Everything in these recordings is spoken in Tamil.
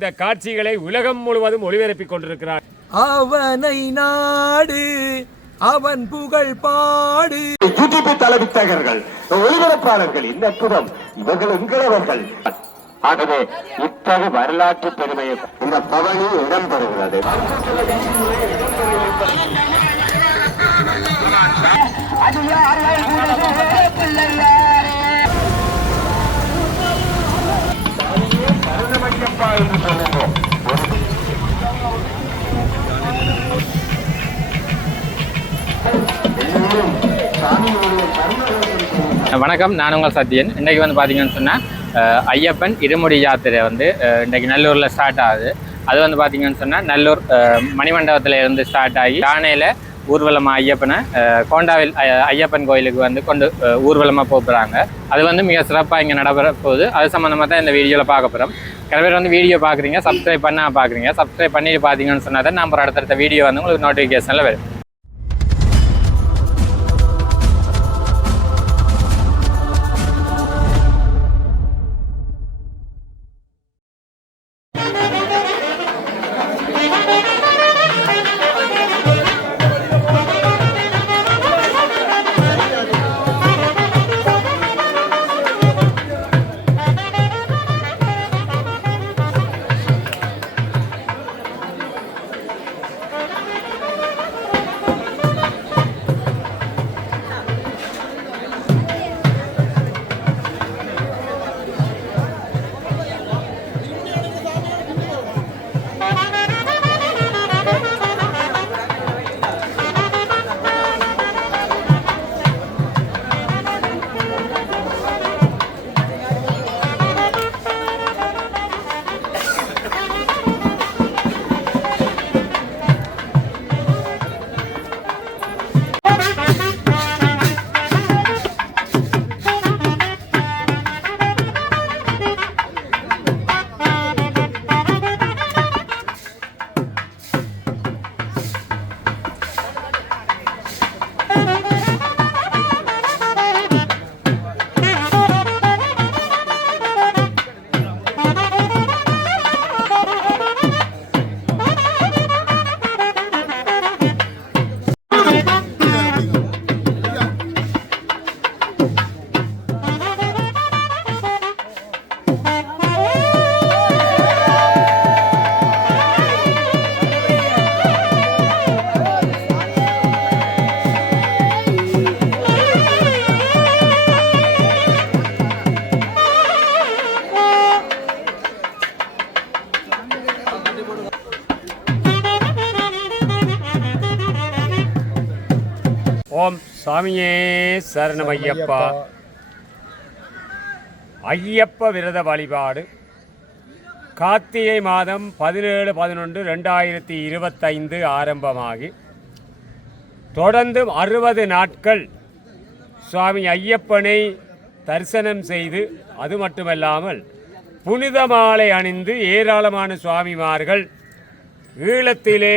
இந்த காட்சிகளை உலகம் முழுவதும் ஒளிபரப்பிக் கொண்டிருக்கிறார். அவனை நாடு, அவன் புகழ் பாடு. தலைவித்தகர்கள், ஒளிபரப்பாளர்கள், இந்த அற்புதம் இவர்கள் எங்களவர்கள். ஆகவே இத்தகைய வரலாற்று பெருமையை இந்த பவனி இடம்பெறுகிறது. வணக்கம், நான் உங்கள் சத்யன். இன்றைக்கி வந்து பார்த்தீங்கன்னு சொன்னால் ஐயப்பன் இருமுடி யாத்திரை வந்து இன்றைக்கி நல்லூரில் ஸ்டார்ட் ஆகுது. அது வந்து பார்த்தீங்கன்னு சொன்னால் நல்லூர் மணிமண்டபத்தில் இருந்து ஸ்டார்ட் ஆகி தானேயில் ஊர்வலமாக ஐயப்பனை கோண்டாவில் ஐயப்பன் கோயிலுக்கு வந்து கொண்டு ஊர்வலமாக போகிறாங்க. அது வந்து மிக சிறப்பாக இங்கே நடைபெற போகுது. அது சம்மந்தமாக தான் இந்த வீடியோவில் பார்க்க போகிறோம். சில பேர் வந்து வீடியோ பார்க்குறீங்க, சப்ஸ்கிரைப் பண்ணால் பார்க்குறீங்க. சப்ஸ்கிரைப் பண்ணிட்டு பார்த்தீங்கன்னு சொன்னால் தான் நம்ம அடுத்தடுத்த வீடியோ வந்து உங்களுக்கு நோட்டிஃபிகேஷனில் வரும். ஓம் சாமியே சரணம் ஐயப்பா. ஐயப்ப விரத வழிபாடு கார்த்திகை மாதம் 17-11-2025 ஆரம்பமாகி தொடர்ந்து 60 நாட்கள் சுவாமி ஐயப்பனை தரிசனம் செய்து, அது மட்டுமல்லாமல் புனித மாலை அணிந்து ஏராளமான சுவாமிமார்கள் ஈழத்திலே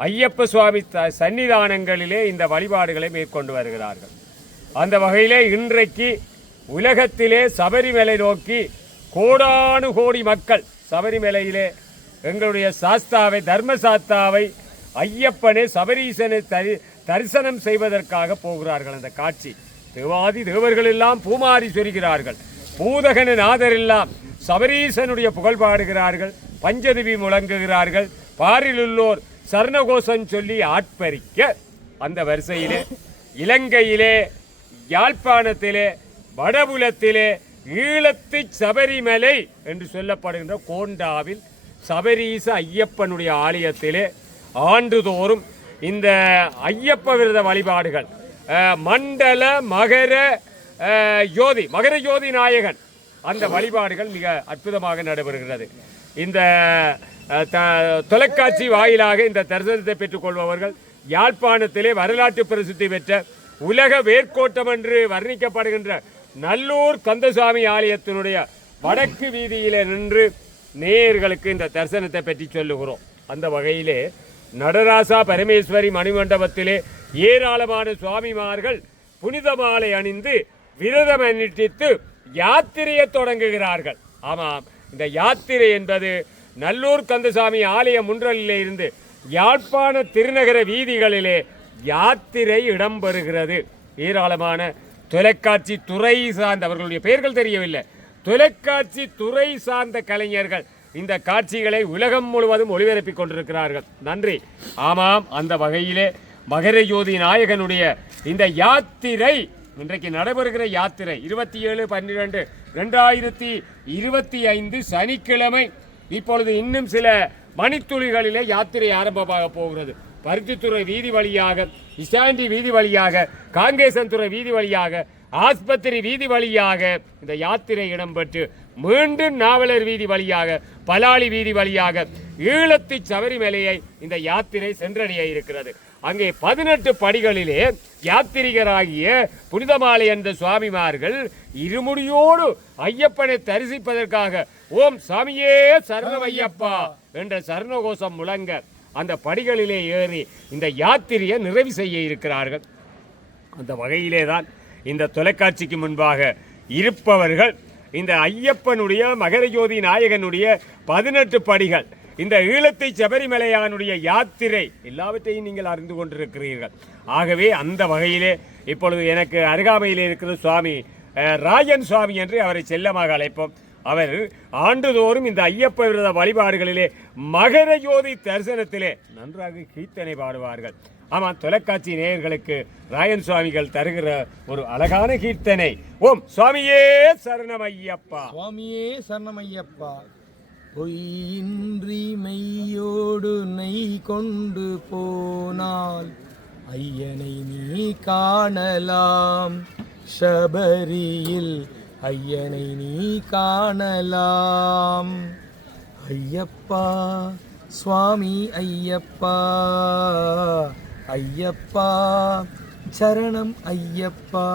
ஐயப்ப சுவாமி சன்னிதானங்களிலே இந்த வழிபாடுகளை மேற்கொண்டு வருகிறார்கள். அந்த வகையிலே இன்றைக்கு உலகத்திலே சபரிமலை நோக்கி கோடானு கோடி மக்கள் சபரிமலையிலே எங்களுடைய சாஸ்தாவை, தர்மசாஸ்தாவை, ஐயப்பனை, சபரீசனை தரிசனம் செய்வதற்காக போகிறார்கள். அந்த காட்சி தேவாதி தேவர்கள் எல்லாம் பூமாரி சொரிகிறார்கள். பூதகன நாதர் எல்லாம் சபரீசனுடைய புகழ் பாடுகிறார்கள், பஞ்சதிபி முழங்குகிறார்கள். பாரிலுள்ளோர் சரணகோஷம் சொல்லி ஆட்பறிக்க அந்த வரிசையிலே இலங்கையிலே, யாழ்ப்பாணத்திலே, வடபுலத்திலே, ஈழத்து சபரிமலை என்று சொல்லப்படுகின்ற கோண்டாவில் சபரீச ஐயப்பனுடைய ஆலயத்திலே ஆண்டுதோறும் இந்த ஐயப்ப விரத வழிபாடுகள் மண்டல மகர ஜோதி நாயகன் அந்த வழிபாடுகள் மிக அற்புதமாக நடைபெறுகிறது. இந்த தொலைக்காட்சி வாயிலாக இந்த தரிசனத்தை பெற்றுக்கொள்பவர்கள் யாழ்ப்பாணத்திலே வரலாற்று பிரசித்தி பெற்ற உலக வேர்க்கோட்டம் என்று வர்ணிக்கப்படுகின்ற நல்லூர் கந்தசாமி ஆலயத்தினுடைய வடக்கு வீதியிலே நின்று நேயர்களுக்கு இந்த தரிசனத்தை பற்றி சொல்லுகிறோம். அந்த வகையிலே நடராசா பரமேஸ்வரி மணிமண்டபத்திலே ஏராளமான சுவாமிமார்கள் புனித மாலை அணிந்து விரதம் அனுஷ்டித்து யாத்திரையை தொடங்குகிறார்கள். ஆமாம், இந்த யாத்திரை என்பது நல்லூர் கந்தசாமி ஆலய முன்றலிலே இருந்து யாழ்ப்பாண திருநகர வீதிகளிலே யாத்திரை இடம்பெறுகிறது. ஏராளமான தொலைக்காட்சி துறை சார்ந்த, அவர்களுடைய பெயர்கள் தெரியவில்லை, தொலைக்காட்சி துறை சார்ந்த கலைஞர்கள் இந்த காட்சிகளை உலகம் முழுவதும் ஒளிபரப்பிக் கொண்டிருக்கிறார்கள். நன்றி. ஆமாம், அந்த வகையிலே மகர ஜோதி நாயகனுடைய இந்த யாத்திரை இன்றைக்கு நடைபெறுகிற யாத்திரை 27/12/2025 சனிக்கிழமை. இப்பொழுது இன்னும் சில மணித்துளிகளிலே யாத்திரை ஆரம்பமாக போகிறது. பருத்தித்துறை வீதி வழியாக, இசாண்டி வீதி வழியாக, காங்கேசன்துறை வீதி வழியாக, ஆஸ்பத்திரி வீதி வழியாக இந்த யாத்திரை இடம்பெற்று மீண்டும் நாவலர் வீதி வழியாக, பலாளி வீதி வழியாக ஈழத்து சபரிமலையை இந்த யாத்திரை சென்றடைய இருக்கிறது. அங்கே 18 படிகளிலே யாத்திரிகராகிய புனிதமாலை என்ற சுவாமிமார்கள் இருமுடியோடு ஐயப்பனை தரிசிப்பதற்காக ஓம் சாமியே சரணம் ஐயப்பா என்ற சரணகோஷம் முழங்க அந்த படிகளிலே ஏறி இந்த யாத்திரையை நிறைவு செய்ய இருக்கிறார்கள். அந்த வகையிலே தான் இந்த தொலைக்காட்சிக்கு முன்பாக இருப்பவர்கள் இந்த ஐயப்பனுடைய மகரஜோதி நாயகனுடைய 18 படிகள், இந்த ஈழத்தை சபரிமலையானுடைய யாத்திரை எல்லாவற்றையும் நீங்கள் அறிந்து கொண்டிருக்கிறீர்கள். ஆகவே அந்த வகையிலே இப்பொழுது எனக்கு அருகாமையில் இருக்கிற சுவாமி ராஜன் சுவாமி என்று அவரை செல்லமாக அழைப்போம். அவர் ஆண்டுதோறும் இந்த ஐயப்ப விரத வழிபாடுகளிலே மகர ஜோதி தரிசனத்திலே நன்றாக கீர்த்தனை பாடுவார்கள். ஆமாம், தொலைக்காட்சி நேயர்களுக்கு ராயன் சுவாமிகள் தருகிற ஒரு அழகான கீர்த்தனை. ஓம் சுவாமியே சரணம் ஐயப்பா, சுவாமியே சரணம் ஐயப்பா. பொய்யின்றி மெய்யோடு நெய் கொண்டு போனால் ஐயனை நீ காணலாம், சபரியில் ஐயனை நீ காணலாம். ஐயப்பா சுவாமி ஐயப்பா, ஐயப்பா சரணம் ஐயப்பா.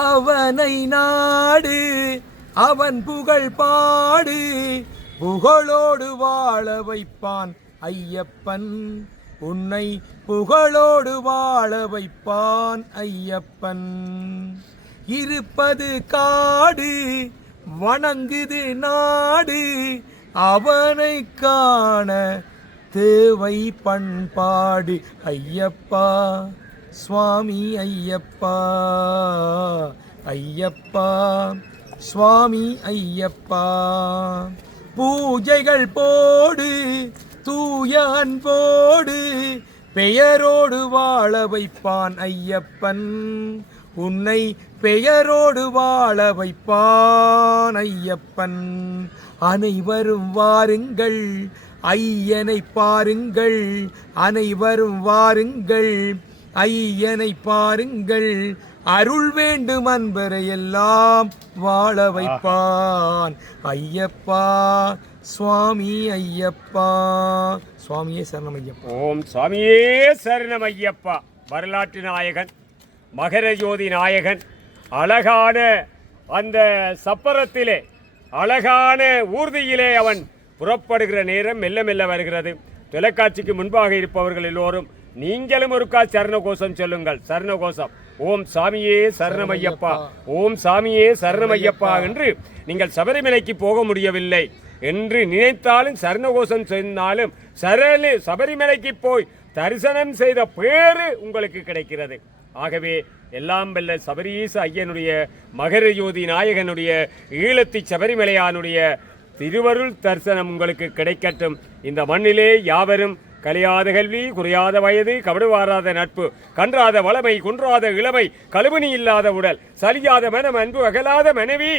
அவனை நாடு, அவன் புகழ் பாடு, புகழோடு வாழ வைப்பான் ஐயப்பன், உன்னை புகழோடு வாழ வைப்பான் ஐயப்பன். இருப்பது காடு, வணங்குது நாடு, அவனை காண தேவை பண்பாடு. ஐயப்பா சுவாமி ஐயப்பா, ஐயப்பா சுவாமி ஐயப்பா. பூஜைகள் போடு, தூய அன்போடு, பெயரோடு வாழ வைப்பான் ஐயப்பன், உன்னை பெயரோடு வாழ வைப்பான் ஐயப்பன். அனைவரும் வாருங்கள் ஐயனை பாருங்கள், அனைவரும் வாருங்கள் ஐயனை பாருங்கள், அருள் வேண்டும் அன்பரை எல்லாம் வாழ வைப்பான் ஐயப்பா சுவாமி ஐயப்பா. சுவாமியே சரணம் ஐயப்பா. ஓம் சுவாமியே சரணம் ஐயப்பா. வரலாற்று நாயகன் மகர ஜோதி நாயகன் அழகான அந்த சப்பரத்திலே, அழகான ஊர்தியிலே அவன் புறப்படுகிற நேரம் மெல்ல மெல்ல வருகிறது. தொலைக்காட்சிக்கு முன்பாக இருப்பவர்கள் எல்லோரும் நீங்களும் ஒருக்கா சரண கோஷம் சொல்லுங்கள். சரண கோஷம் ஓம் சாமியே சரணமையப்பா, ஓம் சாமியே சரணமையப்பா என்று நீங்கள் சபரிமலைக்கு போக முடியவில்லை என்று நினைத்தாலும் சரணகோஷம் சொன்னாலும் சபரிமலைக்கு போய் தரிசனம் செய்த பேரு உங்களுக்கு கிடைக்கிறது. ஆகவே எல்லாம் வல்ல சபரீச ஐயனுடைய மகர ஜோதி நாயகனுடைய ஈழத்தி சபரிமலையானுடைய திருவருள் தரிசனம் உங்களுக்கு கிடைக்கட்டும். இந்த மண்ணிலே யாவரும் கலியாத கல்வி, குறையாத வயது, கபடுவாராத நட்பு, கன்றாத வளமை, குன்றாத இளமை, கழுவணி இல்லாத உடல், சலியாத மனம், அன்பு அகலாத மனைவி,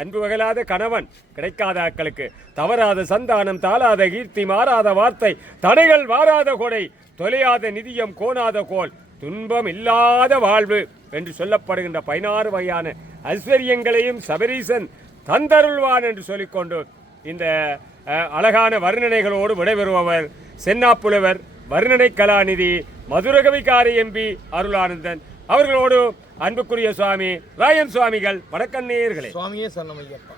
அன்பு அகலாத கணவன் கிடைக்காத ஆக்களுக்கு, தவறாத சந்தானம், தாளாத கீர்த்தி, மாறாத வார்த்தை, தடைகள் வாராத கொடை, தொலையாத நிதியம், கோணாத கோல், துன்பம் இல்லாத வாழ்வு என்று சொல்லப்படுகின்ற 16 வகையான ஐஸ்வர்யங்களையும் சபரீசன் தந்தருள்வான் என்று சொல்லிக்கொண்டு இந்த அழகான வர்ணனைகளோடு விடைபெறுபவர் சென்னாப்புலவர், வர்ணனை கலாநிதி, மதுரகவிகாரி எம்பி அருளானந்தன் அவர்களோடு அன்புக்குரிய சுவாமி ராயன் சுவாமிகள். வணக்கம் நேயர்களே. சுவாமியே சரணமையப்பா.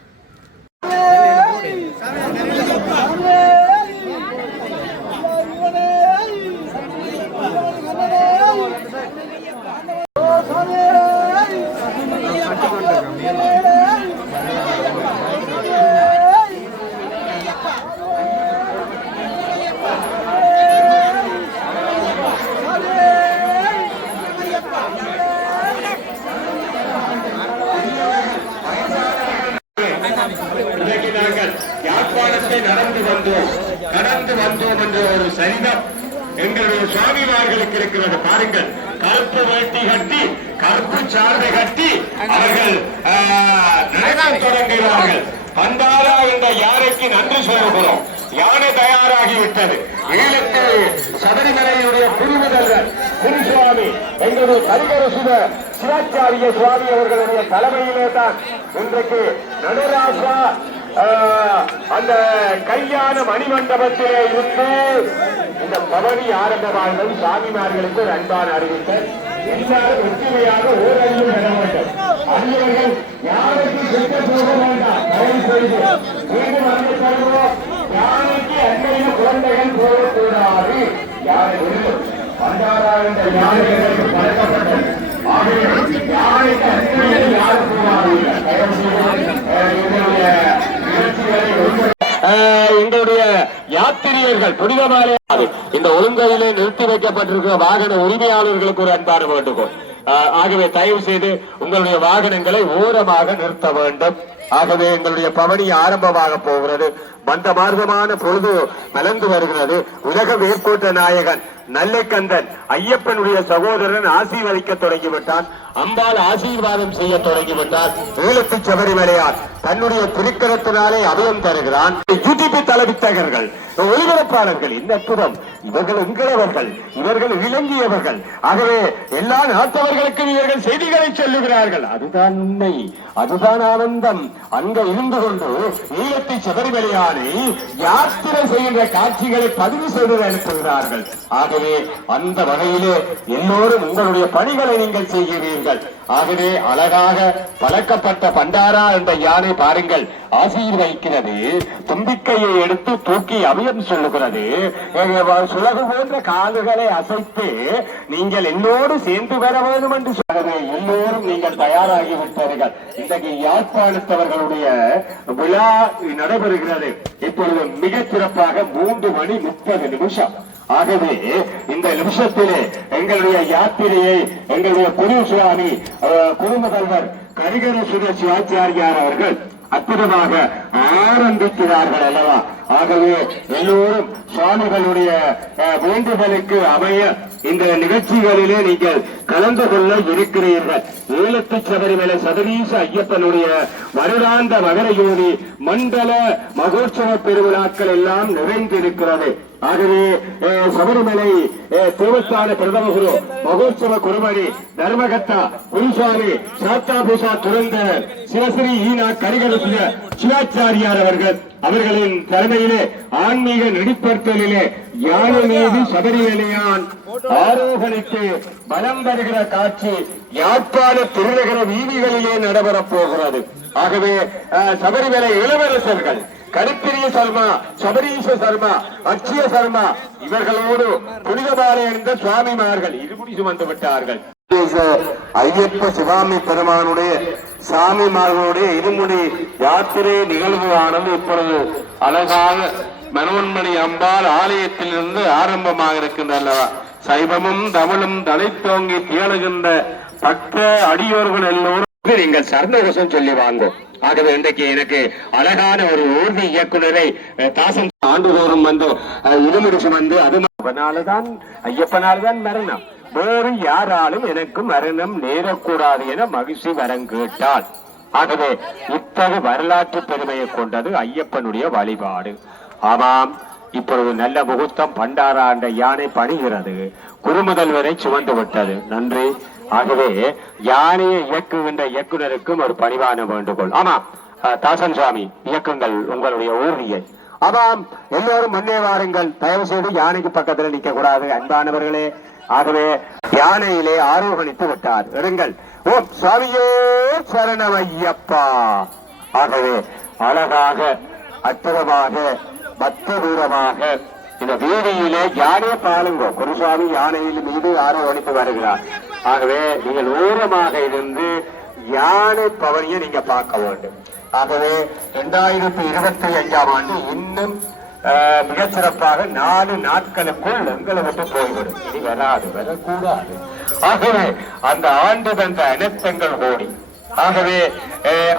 சுவாமிமார்களுக்கு இருக்கிறது. பாருங்கள், கருப்பு வேட்டி கட்டி கருப்பு சார்பை கட்டி அவர்கள் நடக்க தொடங்குகிறார்கள். பண்டாரா என்ற யானைக்கு நன்றி சொல்லுகிறோம். யானை தயாராகிவிட்டது. ஈழத்து சபரிமலையுடைய குருமுதல்வர் குருசுவாமி எங்களுடைய கரிகரசுத சிவாச்சாரிய சுவாமி அவர்களுடைய தலைமையிலே தான் இன்றைக்கு நடராசா அந்த கல்யாண மணிமண்டபத்திலே இருந்து இந்த பவனி ஆரம்பமானது. சாமிமார்களுக்கு ஒரு அன்பான அறிவித்தல். எல்லாரும் ஒற்றுமையாக ஓரறிவு பெற வேண்டும். அறிஞர்கள் யாருக்கு சென்று போக வேண்டாம். தயவு செய்து மீண்டும் அறிந்து சொல்வோம். யானைக்கு அன்னையில் குழந்தைகள் போகக்கூடாது. யாரை பண்டாரா என்ற யானைகளுக்கு பழக்கப்பட்டது. ஆகவே யானைக்கு அன்னையில் யாரும் போவார்கள். தயவு செய்து எங்களுடைய யாத்திரியர்கள் புனிதமாலே இந்த ஒழுங்கையிலே நிறுத்தி வைக்கப்பட்டிருக்கிற வாகன உரிமையாளர்களுக்கு ஒரு அன்பான வேண்டுகோள். ஆகவே தயவு செய்து உங்களுடைய வாகனங்களை ஓரமாக நிறுத்த வேண்டும். ஆகவே எங்களுடைய பவனி ஆரம்பமாக போகிறது. மந்த மார்க்கமான பொழுது மலர்ந்து வருகிறது. உலக வேர்க்கோட்ட நாயகன் நல்லக்கந்தன் ஐயப்பனுடைய சகோதரன் ஆசீர்வதிக்க தொடங்கிவிட்டான். அம்பாள் ஆசீர்வாதம் செய்ய தொடங்கிவிட்டார். ஈழத்து சபரிமலையார் தன்னுடைய திருக்கரத்தினாலே அபயம் தருகிறான். யூடிபி தலைவித்தகர்கள், ஒளிபரப்பாளர்கள், இந்த அற்புதம். இவர்கள் எங்களவர்கள், இவர்கள் இளங்கியவர்கள். ஆகவே எல்லா நாட்டவர்களுக்கும் இவர்கள் செய்திகளை சொல்லுகிறார்கள். அதுதான் உண்மை, அதுதான் ஆனந்தம். அங்க இருந்து கொண்டு ஈழத்து சபரிமலையானை யாத்திரை செய்கின்ற காட்சிகளை பதிவு செய்து அனுப்புகிறார்கள். ஆகவே அந்த வகையிலே எல்லோரும் உங்களுடைய பணிகளை நீங்கள் செய்கிறீர்கள். ஆகவே அழகாக பழக்கப்பட்ட பண்டாரா என்ற யானை பாருங்கள், ஆசீர்வதிக்கிறது. தும்பிக்கையை எடுத்து தூக்கி அபயம் சொல்லுகிறது. சுலகு போன்ற கால்களை அசைத்து நீங்கள் என்னோடு சேர்ந்து வர வேண்டும் என்று சொல்லவே எல்லோரும் நீங்கள் தயாராகிவிட்டார்கள். இன்றைக்கு யாழ்ப்பாணத்தவர்களுடைய விழா நடைபெறுகிறது. இப்பொழுது மிக சிறப்பாக 3:30. ஆகவே இந்த நிமிஷத்திலே எங்களுடைய யாத்திரையை எங்களுடைய குரு சுவாமி குருமுதல்வர் கரிகரசுத சிவாச்சாரியார் அவர்கள் அற்புதமாக ஆரம்பிக்கிறார்கள் அல்லவா. ஆகவே எல்லோரும் சுவாமிகளுடைய வேண்டுதலுக்கு அமைய இந்த நிகழ்ச்சிகளிலே நீங்கள் கலந்து கொள்ள இருக்கிறீர்கள். ஈழத்து சபரிமலை சபரீச ஐயப்பனுடைய வருடாந்த மகரயோனி மண்டல மகோற்சவ பெருவிழாக்கள் எல்லாம் நிறைந்திருக்கிறது. ஆகவே சபரிமலை தேவஸ்தான பிரதம குரு மகோற்சவ குருமணி தர்மகத்தா குருசாமி சாத்தா பூசா துறந்த சிவஸ்ரீ ஈனா கரிகரசுத சிவாச்சாரியார் அவர்களின் தலைமையிலே ஆன்மீக நடிப்பர்களிலே யானை மீது சபரிமலையான் ஆரோகணித்து பலம் வருகிற காட்சி யாழ்ப்பாண திருநகர வீதிகளிலே நடைபெறப் போகிறது. ஆகவே சபரிமலை இளவரசர்கள் கருப்பிரிய சர்மா, சபரீச சர்மா, அட்சிய சர்மா இவர்களோடு புனிதமாலை அணிந்த சுவாமிமார்கள் இருமுடி சுமந்து விட்டார்கள். ஐயப்ப சிவாமி பெருமானுடைய சாமிமார்களுடைய இருமுடி யாத்திரை நிகழ்வானது இப்பொழுது அழகாக மனோன்மணி அம்பாள் ஆலயத்திலிருந்து ஆரம்பமாக இருக்கின்றன. சைவமும் தமிழும் தலைத்தோங்கி திகழுகின்ற பக்த அடியோர்கள் எல்லோரும் நீங்கள் சர்ணகோஷம் சொல்லி வாங்கும். ஆகவே இன்றைக்கு எனக்கு அழகான ஒரு ஊர்தி இயக்குநரை தாசன் ஆண்டுதோறும் வந்து இருமுடி சுமந்து அதனாலதான் ஐயப்பனால்தான் மரணம், வேறு யாராலும் எனக்கு மரணம் நேரக்கூடாது என மகிழ்ச்சி வரம் கேட்டாள். ஆகவே இத்தகைய வரலாற்று பெருமையை கொண்டது ஐயப்பனுடைய வழிபாடு. ஆமாம், இப்பொழுது நல்ல முகூர்த்தம். பண்டாரா என்ற யானை பணிகிறது. குருமுதல்வரை சுமந்து விட்டது. நன்றி. ஆகவே யானையை இயக்குகின்ற இயக்குநருக்கும் ஒரு பணிவான வேண்டுகோள். ஆமா, தாசன் சுவாமி இயக்குங்கள் உங்களுடைய ஊர்தியை. ஆமாம், எல்லோரும் முன்னே வாருங்கள். தயவு செய்து யானைக்கு பக்கத்தில் நிற்க கூடாது அன்பானவர்களே. ஆகவே யானையிலே ஆரோகணித்து விட்டார். எடுங்கள். ஓம் சுவாமியே சரணம் ஐயப்பா. ஆகவே அழகாக அற்புதமாக பக்த தூரமாக இந்த வீதியிலே யானையை பாருங்க. குருசுவாமி யானையில் மீது ஆரோகணித்து வருகிறார். ஆகவே நீங்கள் ஓரமாக இருந்து யானை பவனியை நீங்க பார்க்க வேண்டும். ஆகவே 2025ஆம் ஆண்டு இன்னும் மிக சிறப்பாக 4 நாட்களுக்குள் எங்களை விட்டு போய்விடும். இனி வராது, வரக்கூடாது. ஆகவே அந்த ஆண்டு தந்த அனர்த்தங்கள் கோடி. ஆகவே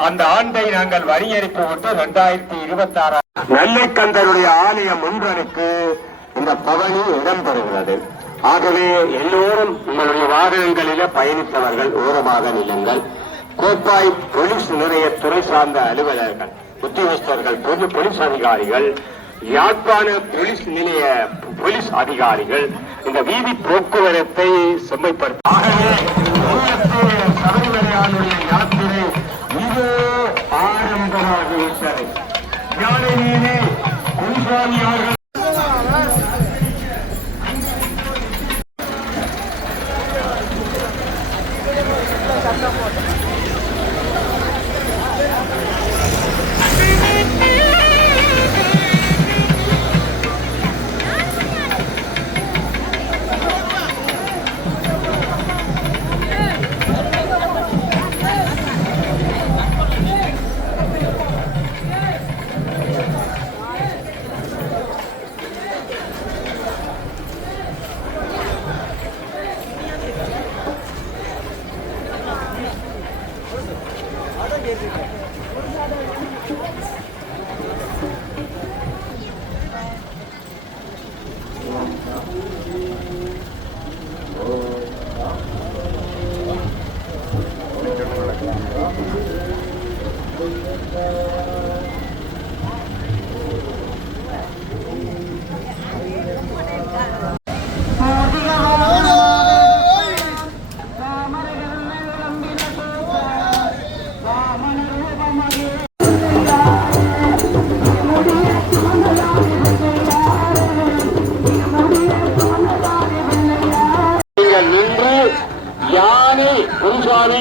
அந்த ஆண்டை நாங்கள் வரியறிப்பு விட்டு 2026 நல்லக்கந்தருடைய ஆலயம் ஒன்றனுக்கு இந்த பவனி இடம்பெறுகிறது. ஆகவே எல்லோரும் உங்களுடைய வாகனங்களில பயணித்தவர்கள் ஓரமாக நில்லுங்கள். கோப்பாய் போலீஸ் நிலைய துறை சார்ந்த அலுவலர்கள், உத்தியோகஸ்தர்கள், போலீஸ் அதிகாரிகள், யாழ்ப்பாண போலீஸ் நிலைய போலீஸ் அதிகாரிகள் இந்த வீதி போக்குவரத்தை செம்மைப்படுத்த. ஆகவே சபரிமலையானுடைய யாத்திரை மிக ஆரம்பமாகிவிட்டது. யானை மீது குருசாமியார்கள்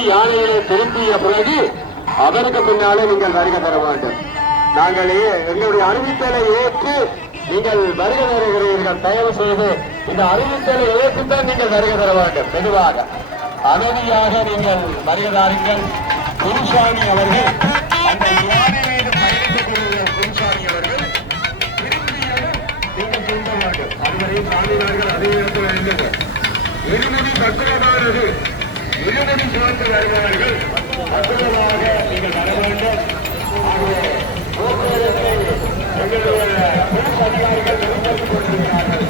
யானைகளை திருப்பிய பிறகு அதற்கு பின்னாலே நீங்கள் வருகை தர வேண்டும். நாங்கள் எங்களுடைய அறிவித்தலை ஏற்று நீங்கள் வருகை தருகிறீர்கள். தயவு செய்து இந்த அறிவித்தலை ஏற்றுத்தான் நீங்கள் வருகை தர வேண்டும். மெதுவாக அமைதியாக நீங்கள் வருகை தாருங்கள். குருசாமி அவர்கள் அந்த யானை மீது பயணிக்கக்கூடிய குருசாமி அவர்கள் திரும்பியதும் நீங்கள் திரும்ப வேண்டும். அதுவரை சாமியார்கள் அதே இடத்தில் இருந்தது. இருமுடி பத்திரமானது இருமுடி சுமந்து வருபவர்கள் அற்புதமாக நீங்கள் வர வேண்டும். போக்குவரத்தை எங்களுடைய போலீஸ் அதிகாரிகள் நிர்வகித்துக் கொண்டிருக்கிறார்கள்.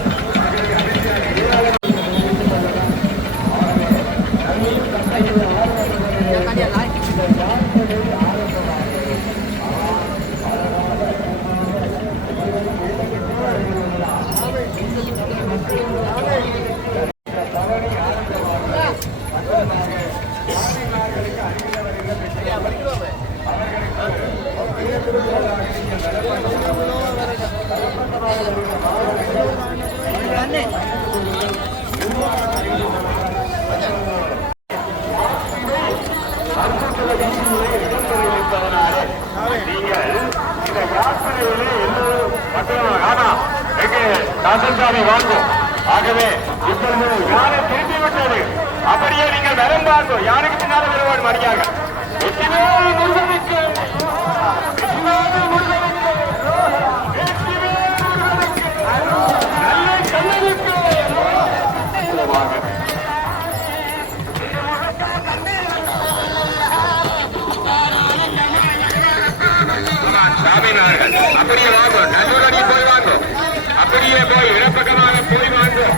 வாங்கும். ஆகவே இப்பொழுது யானை திரும்பி விட்டது. அப்படியே நீங்கள் வரம் பார்க்கும். யானைக்கு பின்னால் வருவாடு மணியாக சாமினார்கள். அப்படியே வாங்கும். நல்லூரடி போய் வாங்கும். அப்படியே போய் இடப்பக்கமாக போய் வாங்கும்.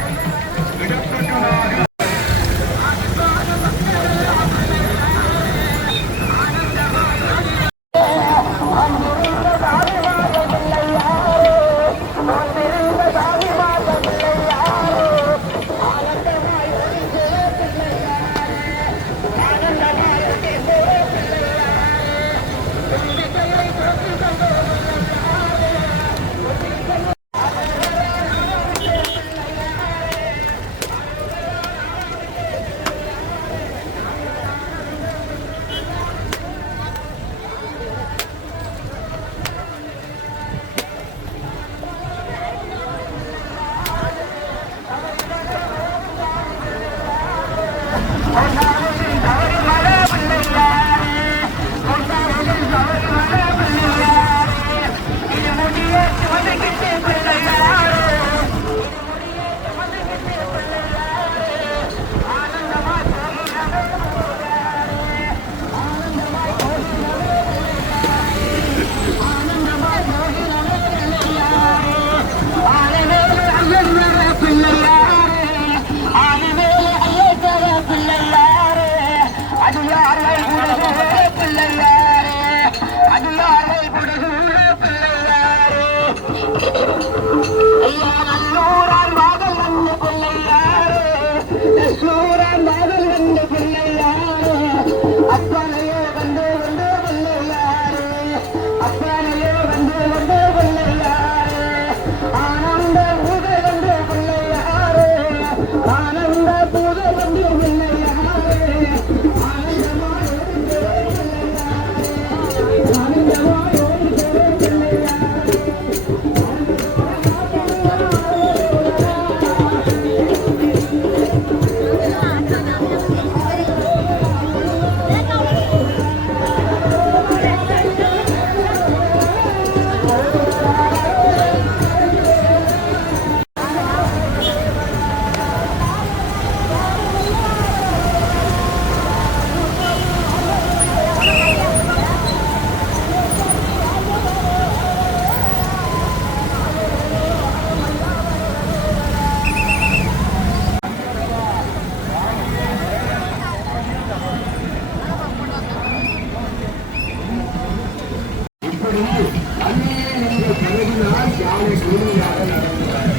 இருந்து தண்ணீரை நீங்கள் கருதினால் யானை குழுமையாக நடக்கிறார்.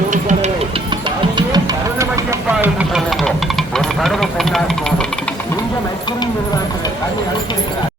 ஒரு தடவை தானியே சரணமையப்பா என்று சொல்லுவோம். ஒரு தடவை சொன்னால் போதும். நீங்க மைசூரின் நிர்வாகத்தில் தண்ணி அளித்திருக்கிறார்.